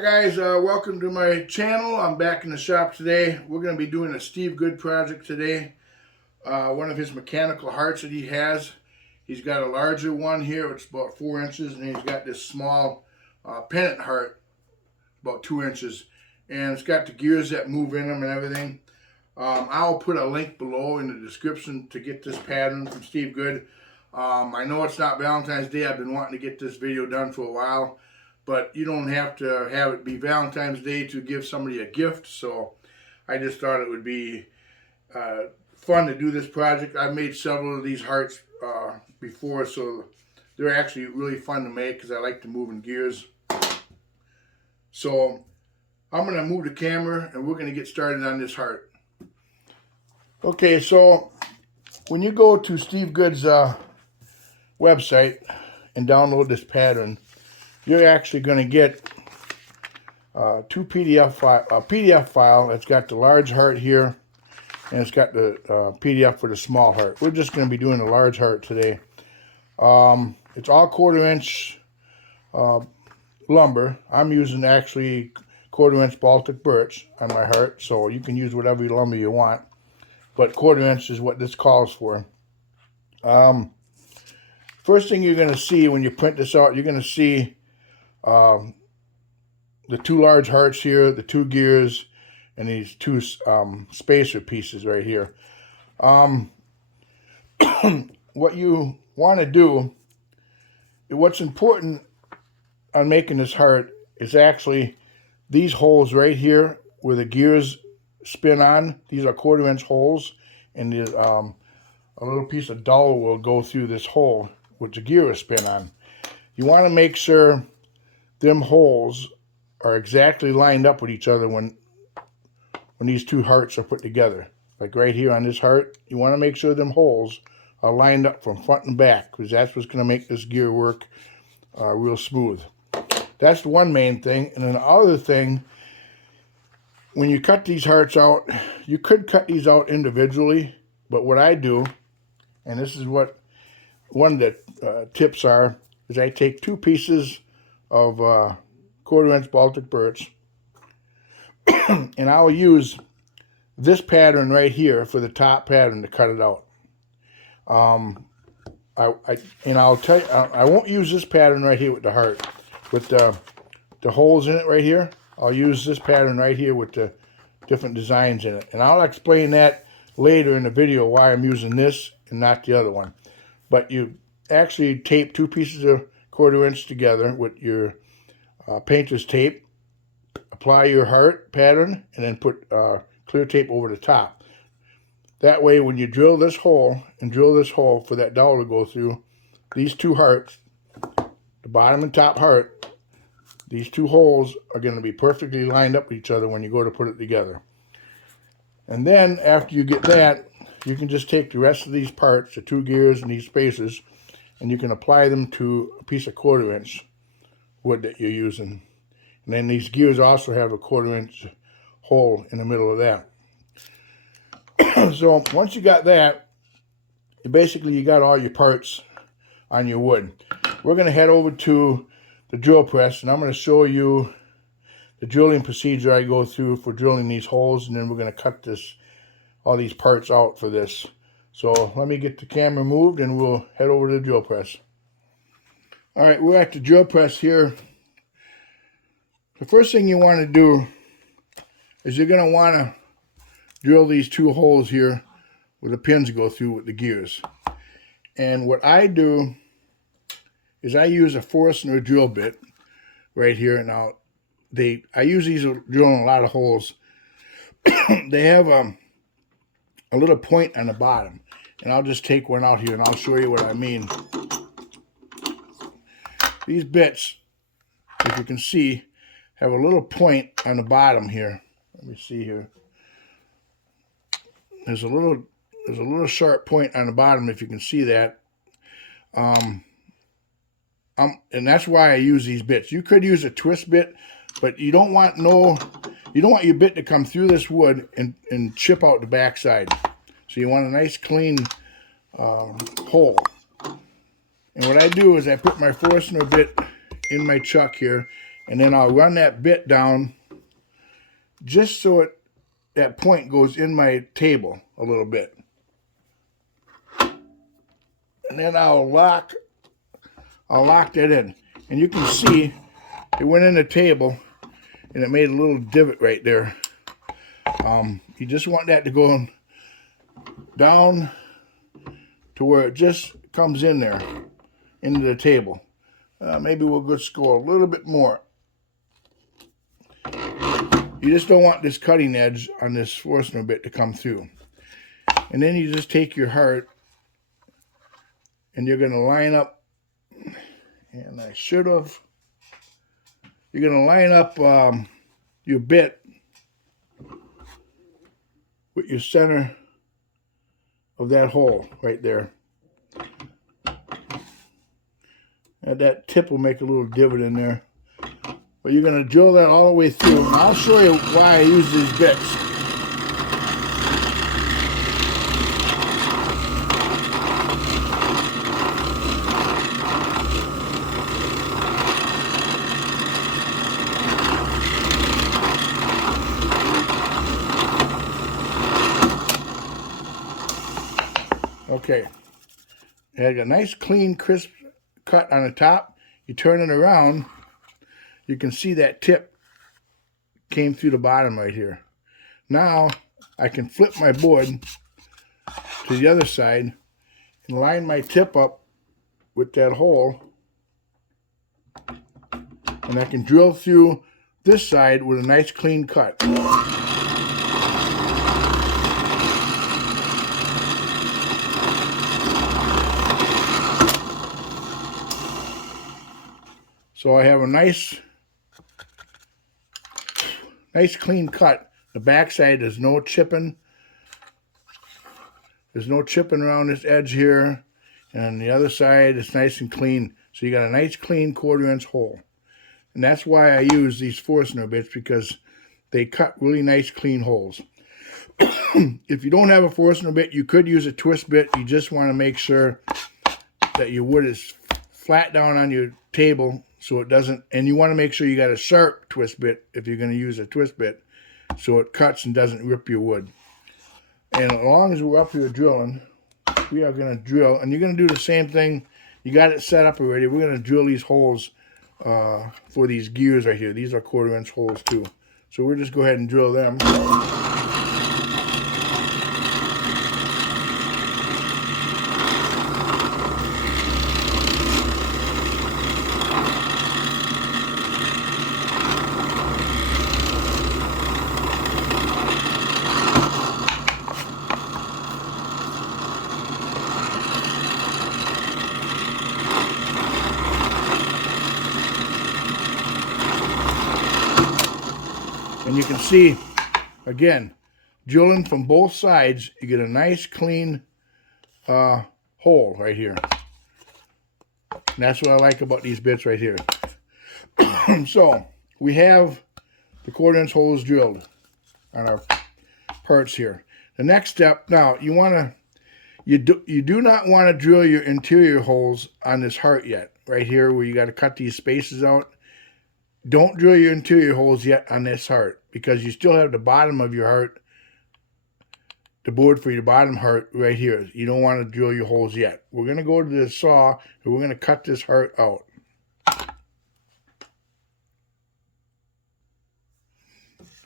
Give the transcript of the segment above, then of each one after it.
Hi guys, welcome to my channel. I'm back in the shop today. We're going to be doing a Steve Good project today. One of his mechanical hearts that he has. He's got a larger one here, it's about 4 inches, and he's got this small pennant heart, about 2 inches. And it's got the gears that move in them and everything. I'll put a link below in the description to get this pattern from Steve Good. I know it's not Valentine's Day. I've been wanting to get this video done for a while. But you don't have to have it be Valentine's Day to give somebody a gift. So I just thought it would be fun to do this project. I've made several of these hearts before, so they're actually really fun to make because I like to move in gears. So I'm going to move the camera and we're going to get started on this heart. Okay, so when you go to Steve Good's website and download this pattern, you're actually going to get a PDF file that's got the large heart here, and it's got the PDF for the small heart. We're just going to be doing the large heart today. It's all 1/4 inch lumber. I'm using actually 1/4 inch Baltic birch on my heart, so you can use whatever lumber you want, but 1/4 inch is what this calls for. First thing you're going to see when you print this out, you're going to see the 2 large hearts here, the 2 gears, and these 2 spacer pieces right here. What you want to do, what's important on making this heart is actually these holes right here where the gears spin on. These are 1/4 inch holes, and a little piece of dowel will go through this hole which the gear will spin on. You want to make sure them holes are exactly lined up with each other when these 2 hearts are put together. Like right here on this heart, you want to make sure them holes are lined up from front and back, because that's what's going to make this gear work real smooth. That's the one main thing. And then the other thing, when you cut these hearts out, you could cut these out individually, but what I do, and this is what one of the tips are, is I take 2 pieces of 1/4 inch Baltic birch, and I'll use this pattern right here for the top pattern to cut it out. I'll tell you, I won't use this pattern right here with the heart, with the holes in it right here. I'll use this pattern right here with the different designs in it, and I'll explain that later in the video why I'm using this and not the other one. But you actually tape 2 pieces of 1/4 inch together with your painter's tape, apply your heart pattern, and then put clear tape over the top. That way when you drill this hole and drill this hole for that dowel to go through, these 2 hearts, the bottom and top heart, these 2 holes are going to be perfectly lined up with each other when you go to put it together. And then after you get that, you can just take the rest of these parts, the 2 gears and these spacers, and you can apply them to a piece of 1/4 inch wood that you're using. And then these gears also have a 1/4 inch hole in the middle of that. So once you got that, basically you got all your parts on your wood. We're going to head over to the drill press, and I'm going to show you the drilling procedure I go through for drilling these holes, and then we're going to cut all these parts out for this. So let me get the camera moved and we'll head over to the drill press. Alright, we're at the drill press here. The first thing you want to do is you're going to want to drill these 2 holes here where the pins go through with the gears. And what I do is I use a Forstner drill bit right here. Now, I use these drilling a lot of holes. They have a little point on the bottom, and I'll just take one out here and I'll show you what I mean. These bits, if you can see, have a little point on the bottom here. Let me see here. There's a little sharp point on the bottom, if you can see that. And that's why I use these bits. You could use a twist bit, but you don't want your bit to come through this wood and chip out the backside. So you want a nice clean hole. And what I do is I put my Forstner bit in my chuck here, And then I'll run that bit down just so that point goes in my table a little bit. And then I'll lock that in. And you can see it went in the table and it made a little divot right there. You just want that to go down to where it just comes in there into the table. Maybe we'll just go a little bit more. You just don't want this cutting edge on this Forstner bit to come through. And then you just take your heart and you're going to line up, and I should have, you're going to line up your bit with your center of that hole right there. And that tip will make a little divot in there. But you're going to drill that all the way through. And I'll show you why I use these bits. Okay. It had a nice, clean, crisp cut on the top. You turn it around, you can see that tip came through the bottom right here. Now I can flip my board to the other side and line my tip up with that hole, and I can drill through this side with a nice clean cut. So I have a nice clean cut. The back side, there's no chipping. There's no chipping around this edge here. And the other side is nice and clean. So you got a nice clean 1/4" hole. And that's why I use these Forstner bits, because they cut really nice clean holes. If you don't have a Forstner bit, you could use a twist bit. You just want to make sure that your wood is flat down on your table, so it doesn't, and you want to make sure you got a sharp twist bit if you're going to use a twist bit, so it cuts and doesn't rip your wood. And as long as we're up here drilling, we are going to drill, and you're going to do the same thing. You got it set up already. We're going to drill these holes for these gears right here. These are 1/4" holes too. So we'll just go ahead and drill them. And you can see, again, drilling from both sides, you get a nice clean hole right here. And that's what I like about these bits right here. So we have the 1/4" holes drilled on our parts here. The next step, now you do not want to drill your interior holes on this heart yet. Right here where you got to cut these spaces out. Don't drill your interior holes yet on this heart, because you still have the bottom of your heart, the board for your bottom heart right here. You don't want to drill your holes yet. We're going to go to the saw and we're going to cut this heart out.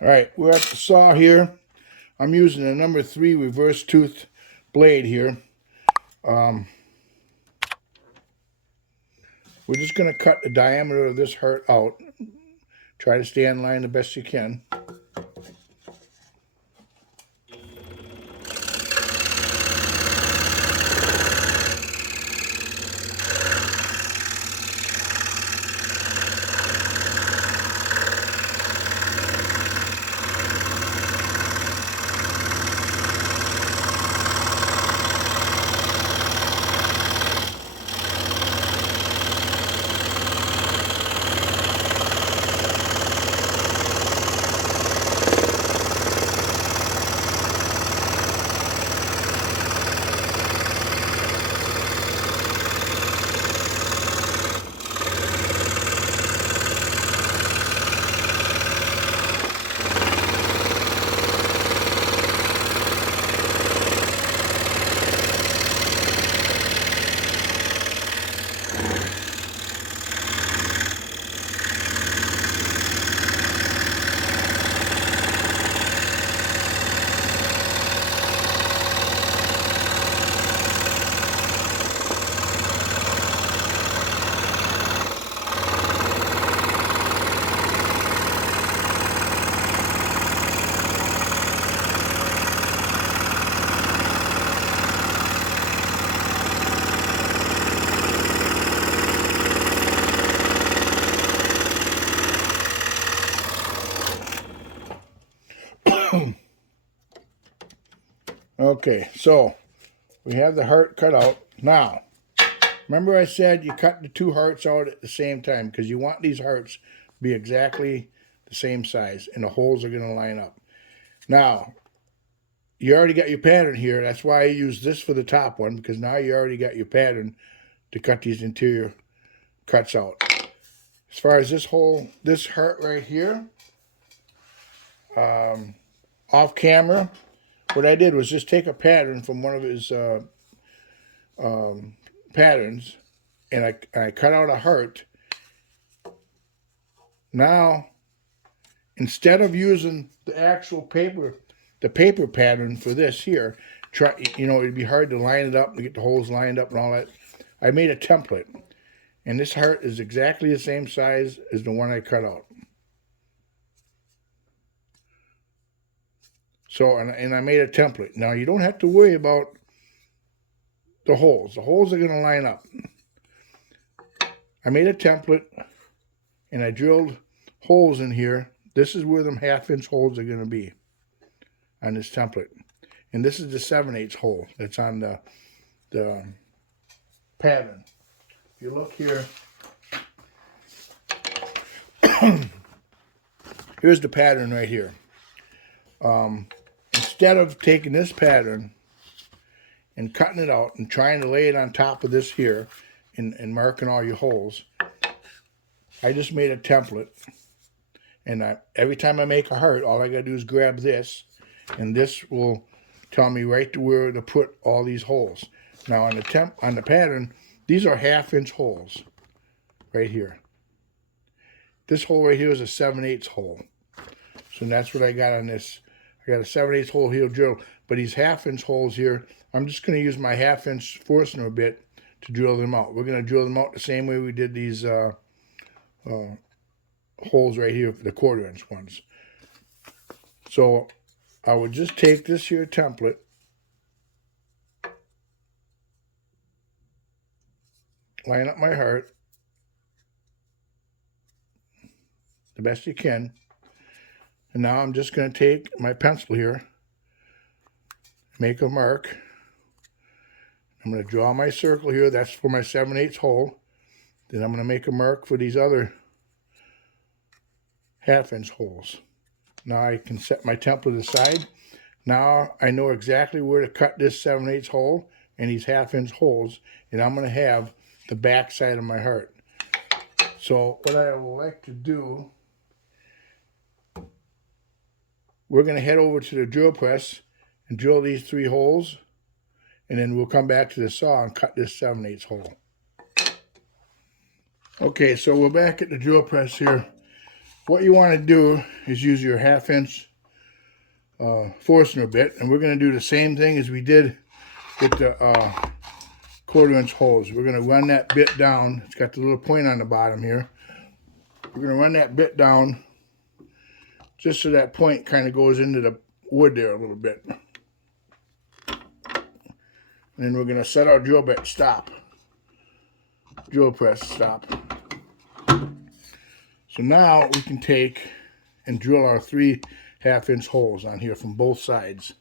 All right, we're at the saw here. I'm using a number 3 reverse tooth blade here. We're just going to cut the diameter of this heart out. Try to stay in line the best you can. Okay, so we have the heart cut out. Now, remember I said you cut the two hearts out at the same time because you want these hearts to be exactly the same size and the holes are going to line up. Now, you already got your pattern here. That's why I use this for the top one, because now you already got your pattern to cut these interior cuts out. As far as this heart right here, off camera, what I did was just take a pattern from one of his patterns, and I cut out a heart. Now, instead of using the actual paper, the paper pattern for this here, it'd be hard to line it up and get the holes lined up and all that. I made a template, and this heart is exactly the same size as the one I cut out. So, and I made a template. Now, you don't have to worry about the holes. The holes are going to line up. I made a template, and I drilled holes in here. This is where them 1/2-inch holes are going to be on this template. And this is the 7/8 hole that's on the pattern. If you look here, here's the pattern right here. Instead of taking this pattern and cutting it out and trying to lay it on top of this here and marking all your holes, I just made a template. And every time I make a heart, all I got to do is grab this, and this will tell me right to where to put all these holes. Now on the pattern, these are 1/2-inch holes right here. This hole right here is a 7/8 hole. So that's what I got on this. I got a 7/8 hole heel drill, but these 1/2-inch holes here, I'm just going to use my 1/2-inch Forstner bit to drill them out. We're going to drill them out the same way we did these holes right here, the 1/4-inch ones. So I would just take this here template, line up my heart the best you can, and now I'm just going to take my pencil here, make a mark. I'm going to draw my circle here. That's for my 7/8 hole. Then I'm going to make a mark for these other 1/2-inch holes. Now I can set my template aside. Now I know exactly where to cut this 7/8 hole and these 1/2-inch holes, and I'm going to have the back side of my heart. So what I would like to do, we're going to head over to the drill press and drill these 3 holes, and then we'll come back to the saw and cut this 7/8 hole. Okay, so we're back at the drill press here. What you want to do is use your 1/2-inch Forstner bit, and we're going to do the same thing as we did with the 1/4-inch holes. We're going to run that bit down. It's got the little point on the bottom here. We're going to run that bit down just so that point kind of goes into the wood there a little bit. And then we're going to set our drill bit stop. Drill press stop. So now we can take and drill our 3 1/2-inch holes on here from both sides.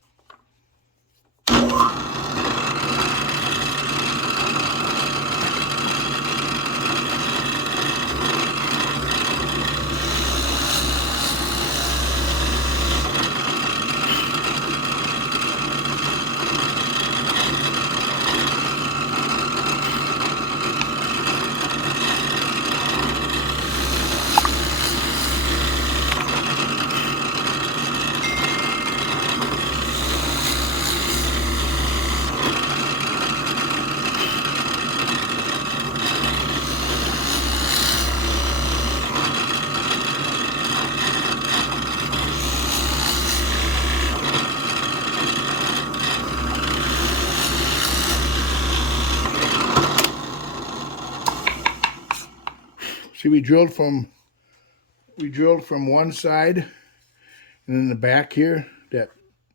See, we drilled from one side, and in the back here, that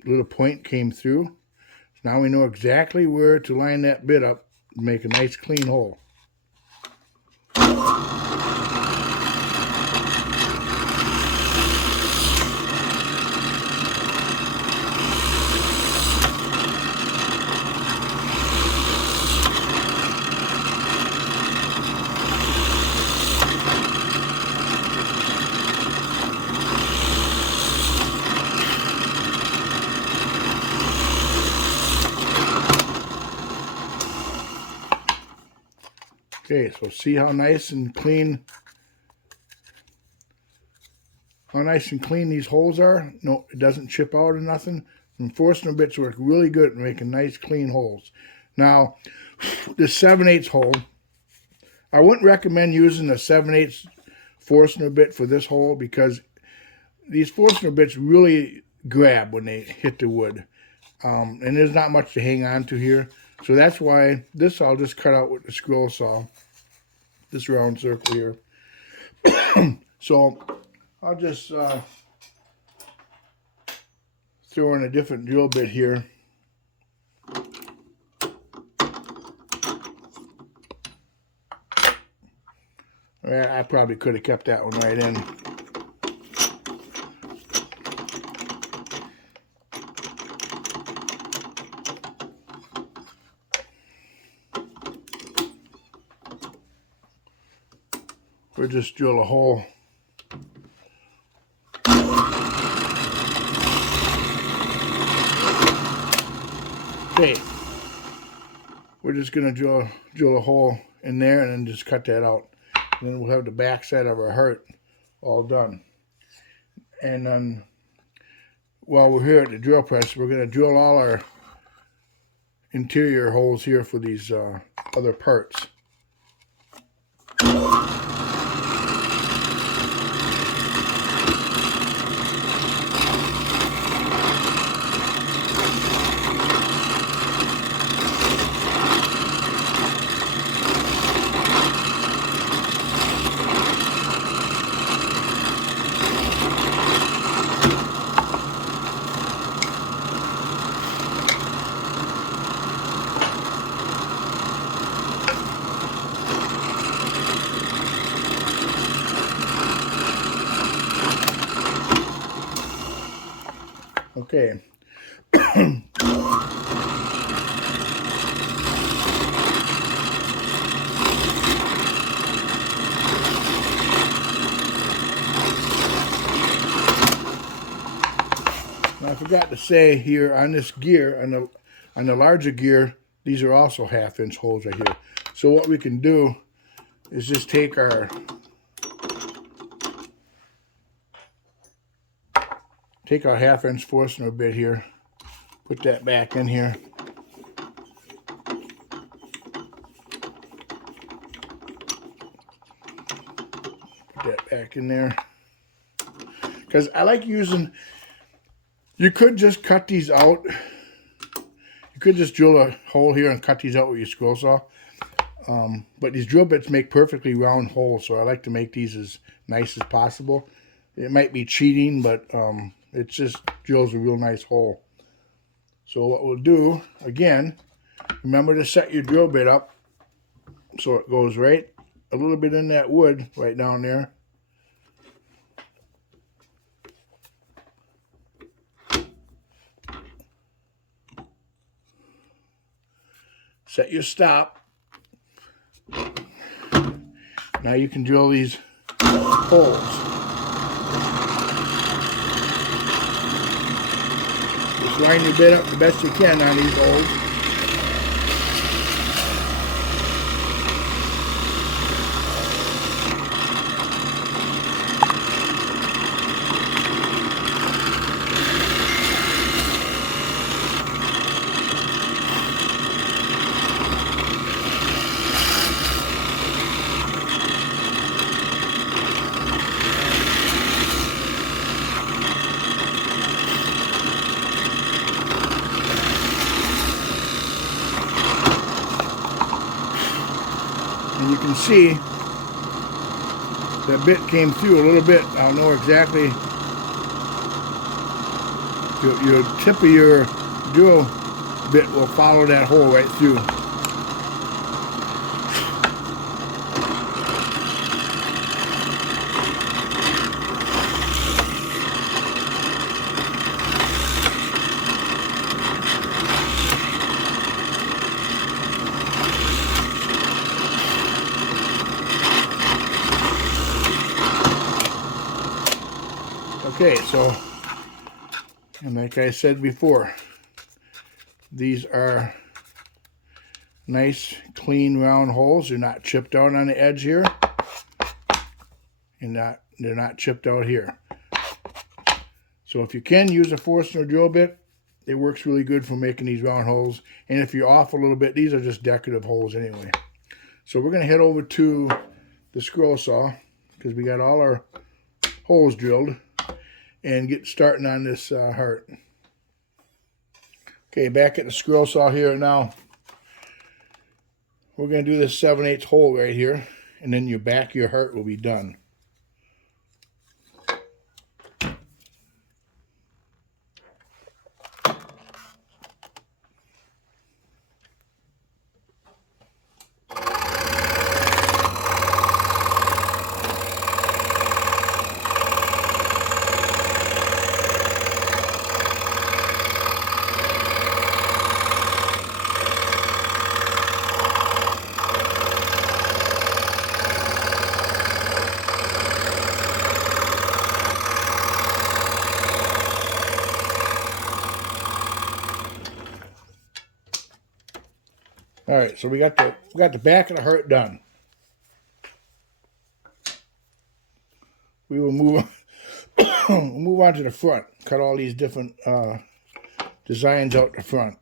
little point came through. So now we know exactly where to line that bit up and make a nice clean hole. Okay, so see how nice and clean these holes are? No, it doesn't chip out or nothing. And Forstner bits work really good at making nice clean holes. Now, the 7/8 hole, I wouldn't recommend using a 7/8 Forstner bit for this hole because these Forstner bits really grab when they hit the wood. And there's not much to hang on to here. So that's why this I'll just cut out with the scroll saw. This round circle here. So I'll just throw in a different drill bit here. I probably could have kept that one right in. Or just drill a hole. Okay, we're just gonna drill a hole in there and then just cut that out. And then we'll have the back side of our heart all done. And then while we're here at the drill press, we're gonna drill all our interior holes here for these other parts. Okay. Now I forgot to say here on this gear, on the larger gear, these are also 1/2 inch holes right here. So what we can do is just take our Take our 1/2 inch Forstner bit here, put that back in here. Put that back in there. Because I like using, you could just cut these out. You could just drill a hole here and cut these out with your scroll saw. But these drill bits make perfectly round holes, so I like to make these as nice as possible. It might be cheating, but it just drills a real nice hole. So what we'll do, again, remember to set your drill bit up so it goes right a little bit in that wood right down there. Set your stop. Now you can drill these holes. Just line your bit up the best you can on these holes. And you can see that bit came through a little bit. I'll know exactly. Your tip of your drill bit will follow that hole right through. Okay, so, and like I said before, these are Nice, clean, round holes. They're not chipped out on the edge here. And they're not chipped out here. So if you can use a Forstner drill bit, it works really good for making these round holes. And if you're off a little bit, these are just decorative holes anyway. So we're going to head over to the scroll saw because we got all our holes drilled and get starting on this heart. Okay, back at the scroll saw here now. We're going to do this 7/8 hole right here, and then your back of your heart will be done. All right, so we got the back of the heart done. We will move on to the front. Cut all these different designs out the front.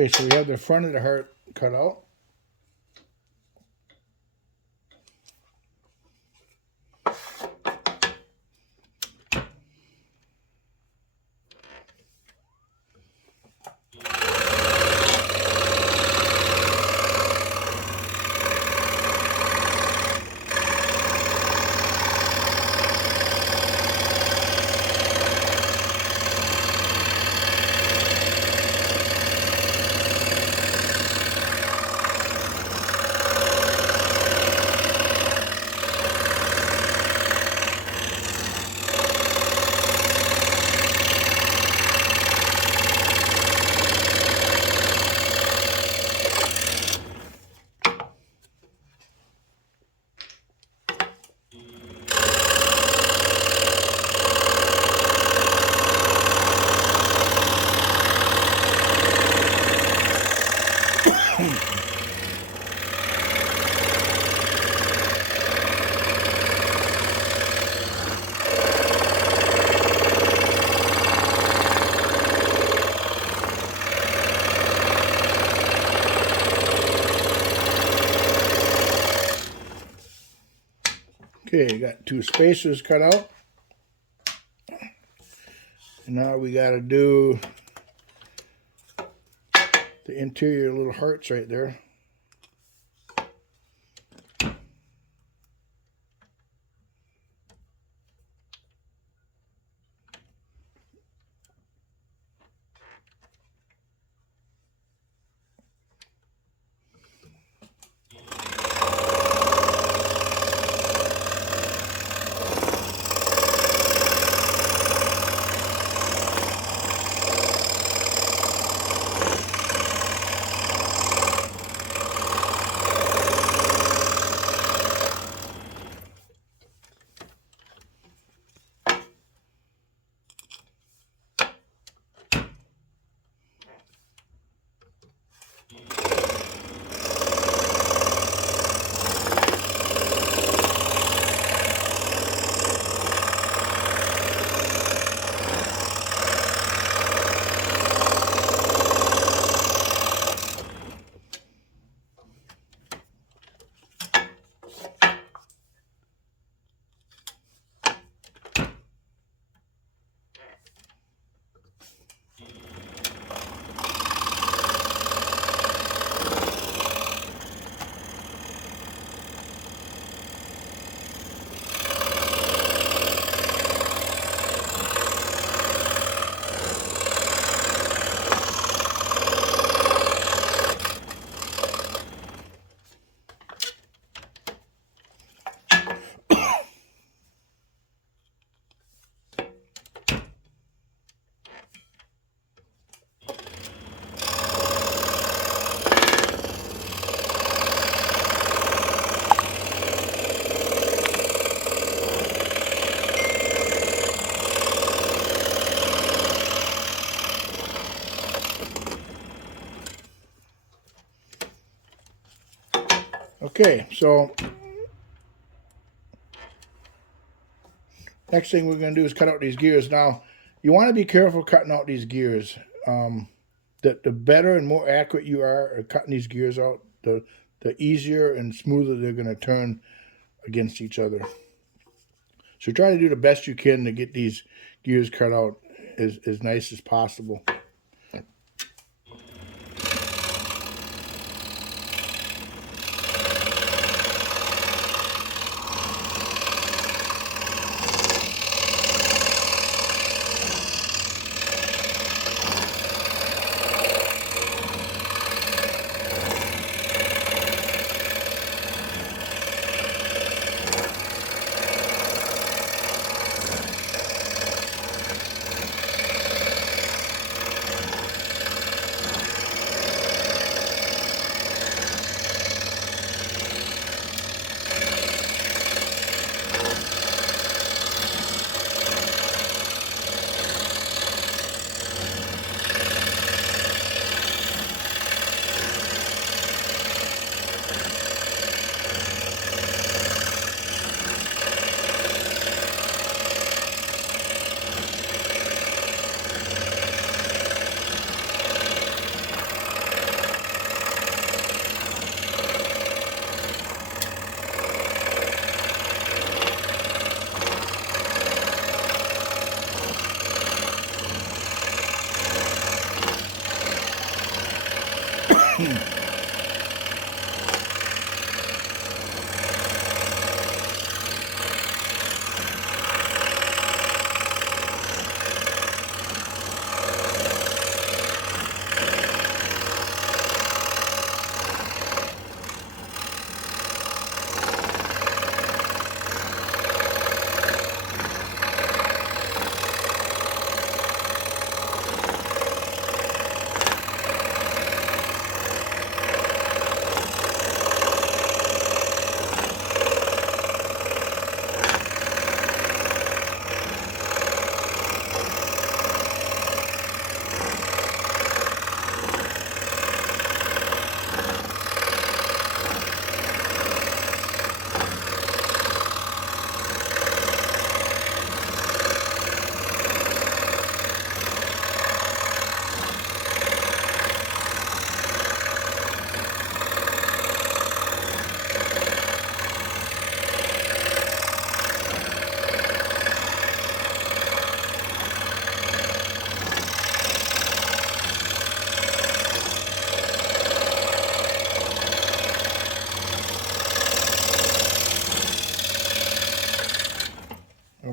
Okay, so we have the front of the heart cut out. Okay, got 2 spacers cut out. And now we got to do the interior little hearts right there. Okay, so next thing we're going to do is cut out these gears. Now, you want to be careful cutting out these gears. The better and more accurate you are at cutting these gears out, the easier and smoother they're going to turn against each other. So try to do the best you can to get these gears cut out as nice as possible.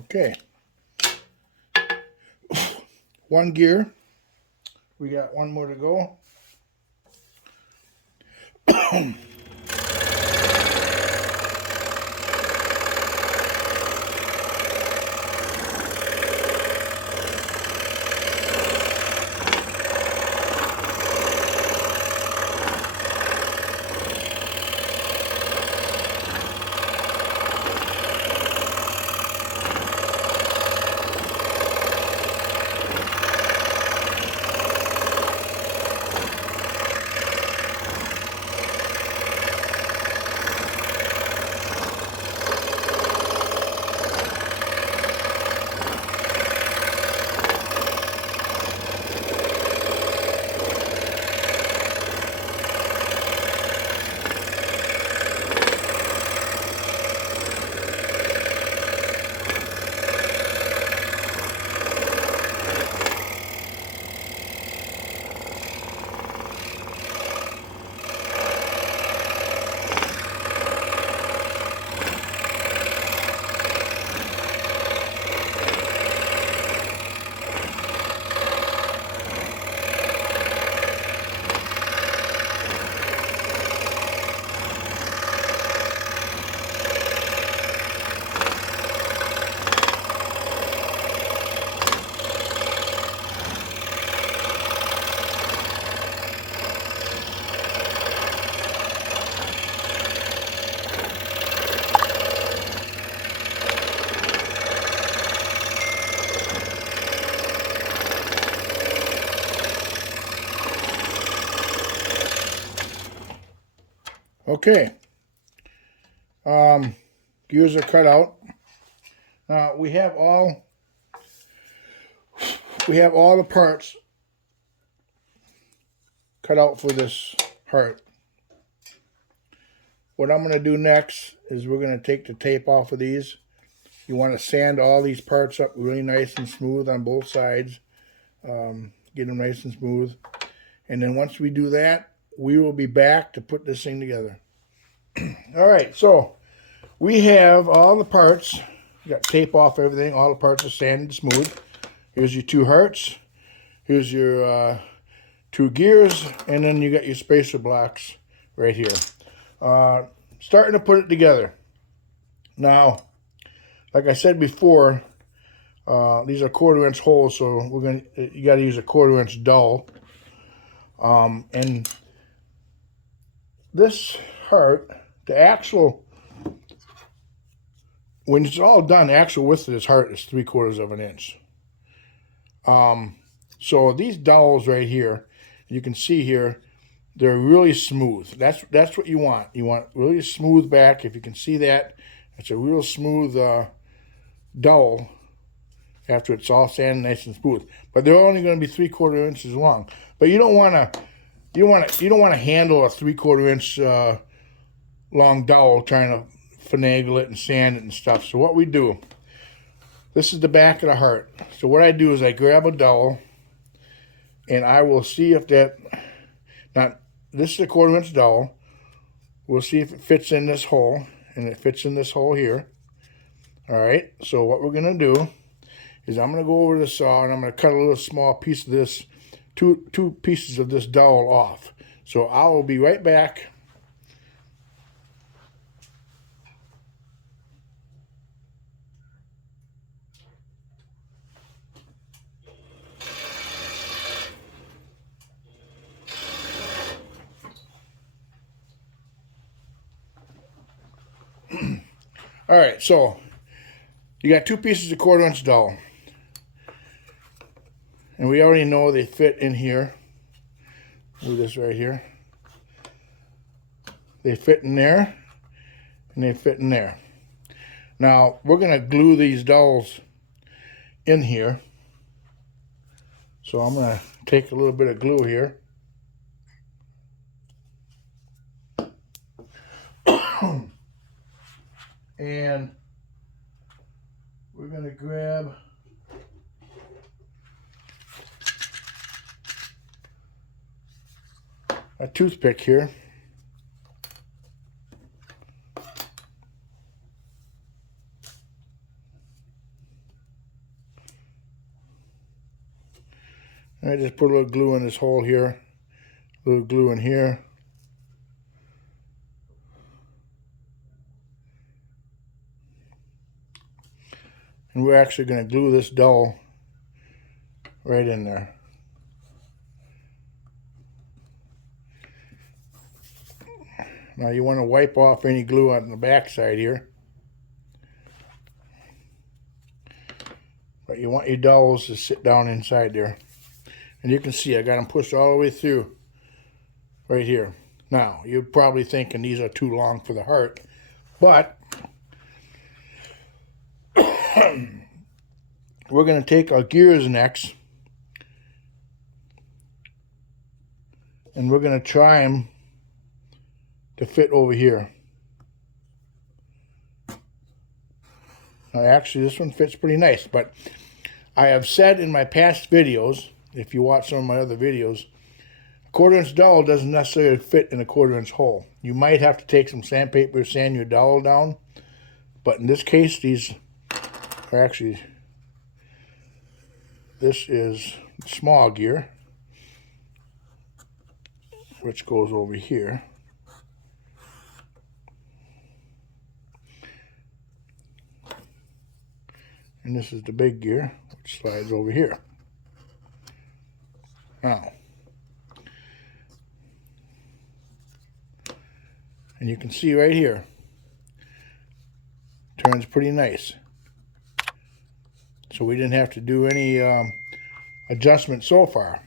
Okay. One gear. We got one more to go. Okay. Gears are cut out. Now we have all the parts cut out for this heart. What I'm going to do next is we're going to take the tape off of these. You want to sand all these parts up really nice and smooth on both sides. Get them nice and smooth. And then once we do that, we will be back to put this thing together. All right, so we have all the parts. You got tape off everything. All the parts are sanded smooth. Here's your two hearts. Here's your two gears. And then you got your spacer blocks right here. Starting to put it together. Now, like I said before, these are 1/4 inch holes, so you got to use a 1/4 inch dowel. And this heart, the actual, when it's all done, the actual width of this heart is 3/4 of an inch. So these dowels right here, you can see here, they're really smooth. That's what you want. You want really smooth back. If you can see that, it's a real smooth dowel after it's all sanded nice and smooth. But they're only going to be 3/4 inches long. But you don't want to handle a 3/4 inch long dowel trying to finagle it and sand it and stuff. So what we do, this is the back of the heart. So what I do is I grab a dowel and I will see if that, this is a 1/4 inch dowel. We'll see if it fits in this hole, and it fits in this hole here. All right, so what we're gonna do is I'm gonna go over to the saw and I'm gonna cut a little small piece of this, two pieces of this dowel off. So I will be right back. All right, so you got two pieces of 1/4 inch dowel. And we already know they fit in here. With this right here. They fit in there, and they fit in there. Now, we're going to glue these dowels in here. So I'm going to take a little bit of glue here. And we're going to grab a toothpick here. And I just put a little glue in this hole here, a little glue in here. And we're actually going to glue this dowel right in there. Now you want to wipe off any glue on the back side here. But you want your dowels to sit down inside there. And you can see I got them pushed all the way through right here. Now, you're probably thinking these are too long for the heart, but we're going to take our gears next, and we're going to try them to fit over here. Now, actually, this one fits pretty nice, but I have said in my past videos, if you watch some of my other videos, a 1/4 inch dowel doesn't necessarily fit in a 1/4 inch hole. You might have to take some sandpaper, sand your dowel down, but in this case, these are actually, this is small gear, which goes over here. And this is the big gear, which slides over here. Now, and you can see right here, turns pretty nice. So we didn't have to do any adjustment so far,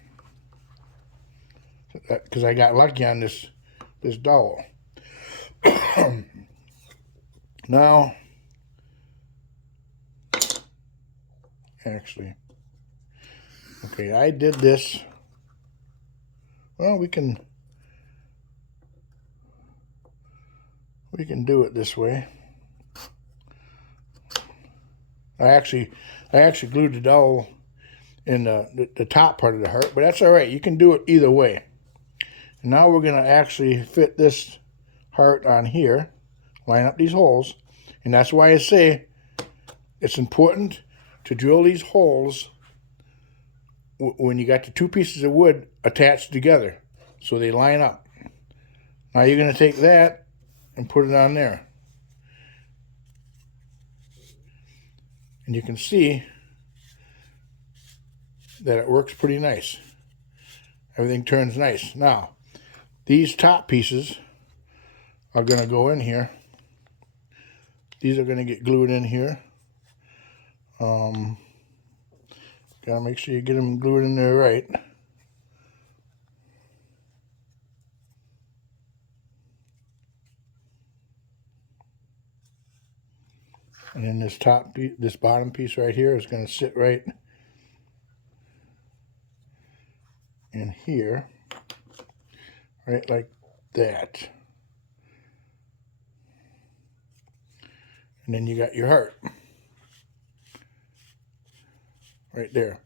because I got lucky on this dowel. Now, actually, okay, I did this. Well, we can do it this way. I actually glued the dowel in the top part of the heart, but that's all right. You can do it either way. And now we're going to actually fit this heart on here, line up these holes, and that's why I say it's important to drill these holes when you got the two pieces of wood attached together so they line up. Now you're going to take that and put it on there. And you can see that it works pretty nice. Everything turns nice. Now, these top pieces are going to go in here. These are going to get glued in here. Gotta make sure you get them glued in there right. And then this bottom piece right here is going to sit right in here, right like that. And then you got your heart right there.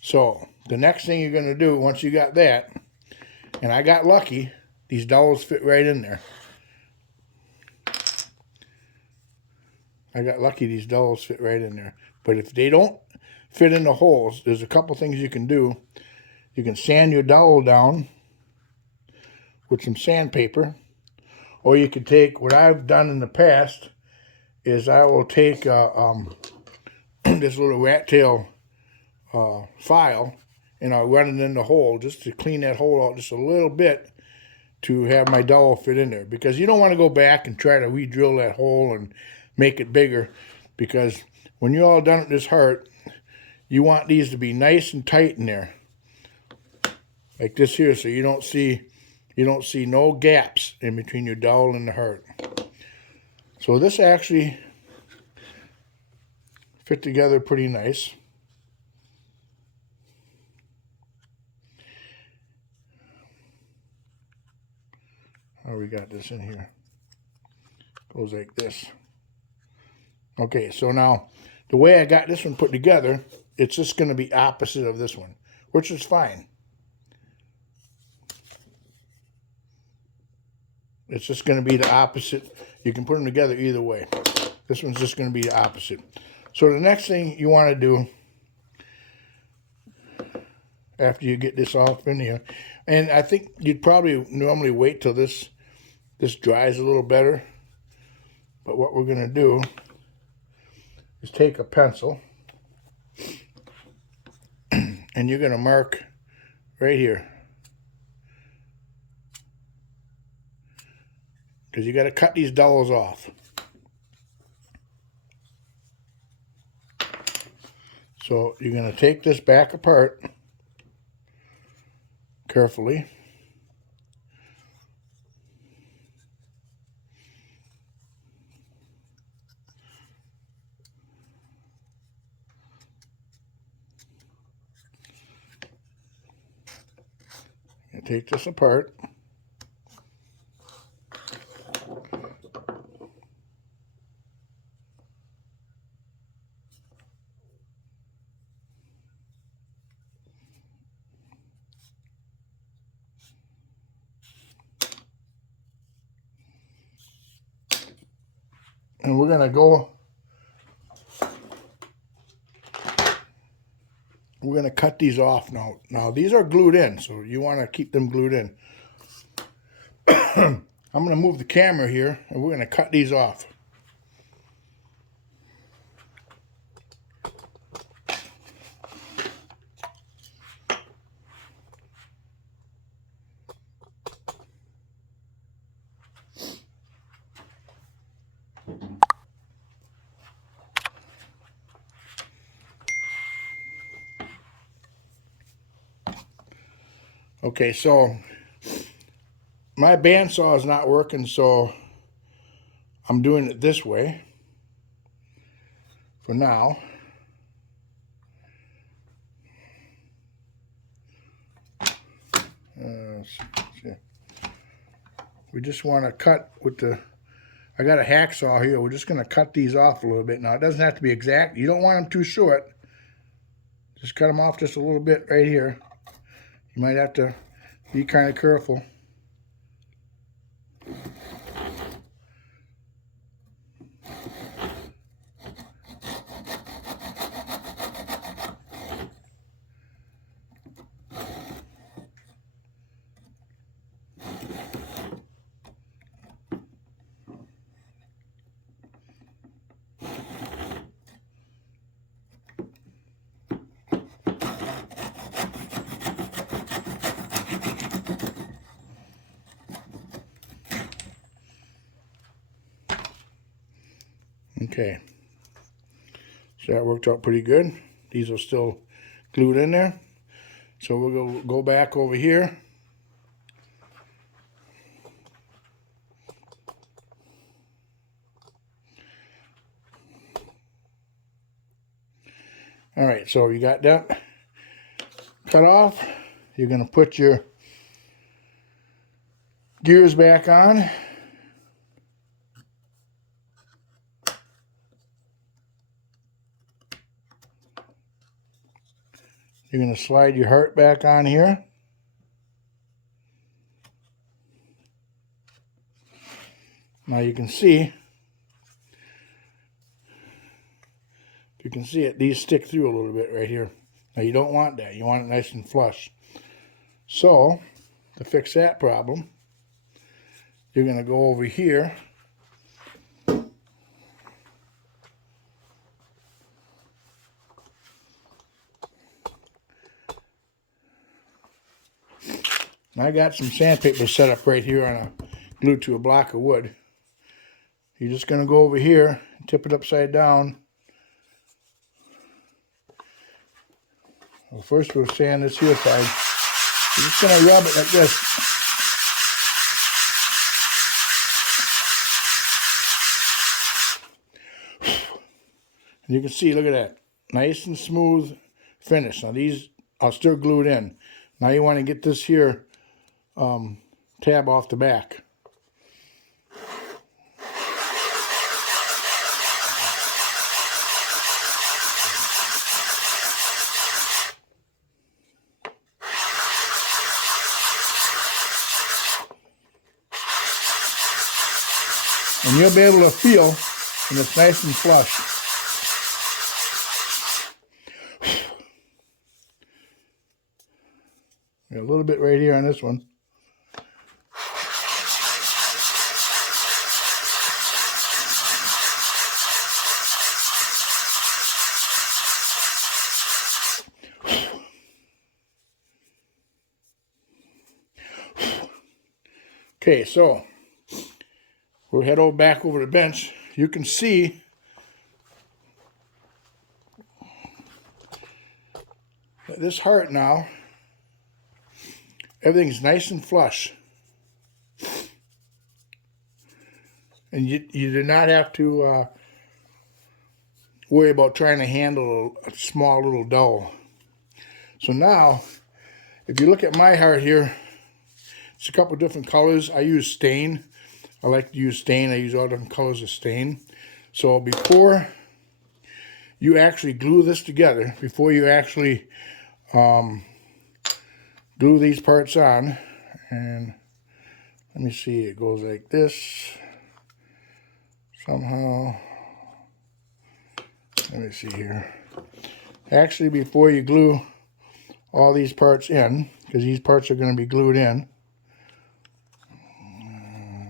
So the next thing you're going to do once you got that, and I got lucky, these dowels fit right in there. I got lucky, these dowels fit right in there. But if they don't fit in the holes, there's a couple things you can do. You can sand your dowel down with some sandpaper, or you could take, what I've done in the past is I will take this little rat tail file, and I'll run it in the hole just to clean that hole out just a little bit to have my dowel fit in there, because you don't want to go back and try to re-drill that hole and make it bigger, because when you're all done with this heart, you want these to be nice and tight in there like this here, so you don't see no gaps in between your dowel and the heart. So this actually fit together pretty nice. How we got this in here? Goes like this. Okay, so now the way I got this one put together, it's just going to be opposite of this one, which is fine. It's just going to be the opposite. You can put them together either way. This one's just going to be the opposite. So the next thing you want to do after you get this off in here. And I think you'd probably normally wait till this dries a little better. But what we're going to do is take a pencil and you're going to mark right here. Because you got to cut these dowels off. So you're going to take this back apart carefully. And take this apart. And we're going to cut these off now. Now these are glued in, so you want to keep them glued in. I'm going to move the camera here and we're going to cut these off. Okay, so my bandsaw is not working, so I'm doing it this way for now. We just want to cut with the, I got a hacksaw here. We're just going to cut these off a little bit. Now, it doesn't have to be exact. You don't want them too short. Just cut them off just a little bit right here. You might have to be kind of careful. Okay, so that worked out pretty good. These are still glued in there. So we'll go back over here. All right, so you got that cut off. You're going to put your gears back on. You're going to slide your heart back on here. Now you can see, if you can see it, these stick through a little bit right here. Now you don't want that. You want it nice and flush. So, to fix that problem, you're going to go over here. I got some sandpaper set up right here on a glued to a block of wood. You're just going to go over here and tip it upside down. Well, first we'll sand this here side. You're just going to rub it like this. And you can see, look at that. Nice and smooth finish. Now these are still glued in. Now you want to get this here tab off the back. And you'll be able to feel when it's nice and flush. little bit right here on this one. Okay, so we'll head back over the bench. You can see that this heart now, everything's nice and flush. And you do not have to worry about trying to handle a small little dowel. So now, if you look at my heart here, it's a couple different colors. I use stain. I like to use stain. I use all different colors of stain. So before you actually glue this together, before you actually glue these parts on, and let me see, it goes like this somehow. Let me see here. Actually, before you glue all these parts in, because these parts are going to be glued in.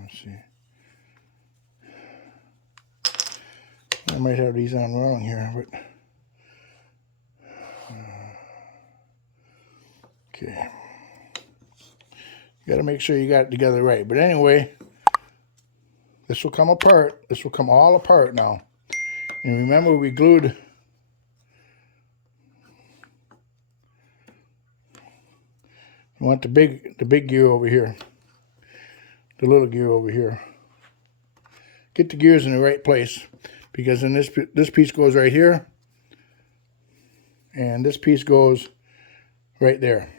Let's see. I might have these on wrong here, but okay. You got to make sure you got it together right. But anyway, this will come apart. This will come all apart now. And remember, we glued you want the big gear over here, the little gear over here. Get the gears in the right place, because then this piece goes right here, and this piece goes right there,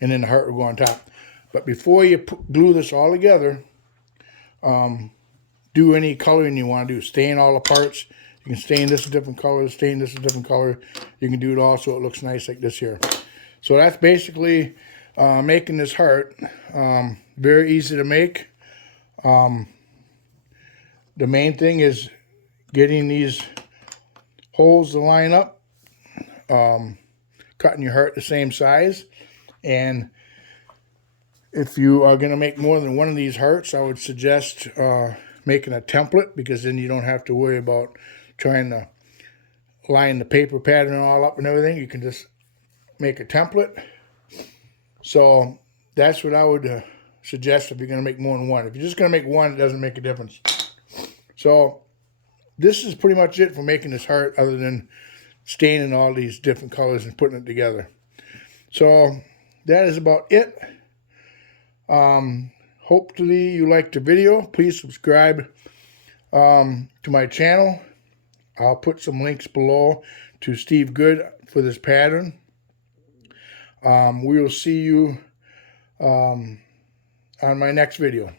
and then the heart will go on top. But before you glue this all together, do any coloring you want to do. Stain all the parts. You can stain this a different color, stain this a different color. You can do it all so it looks nice like this here. So that's basically making this heart. Very easy to make. The main thing is getting these holes to line up, cutting your heart the same size, and if you are going to make more than one of these hearts, I would suggest making a template, because then you don't have to worry about trying to line the paper pattern all up and everything. You can just make a template. So that's what I would suggest if you're going to make more than one. If you're just going to make one, it doesn't make a difference. So this is pretty much it for making this heart, other than staining all these different colors and putting it together. So that is about it. Hopefully you liked the video. Please subscribe to my channel. I'll put some links below to Steve Good for this pattern. We will see you on my next video.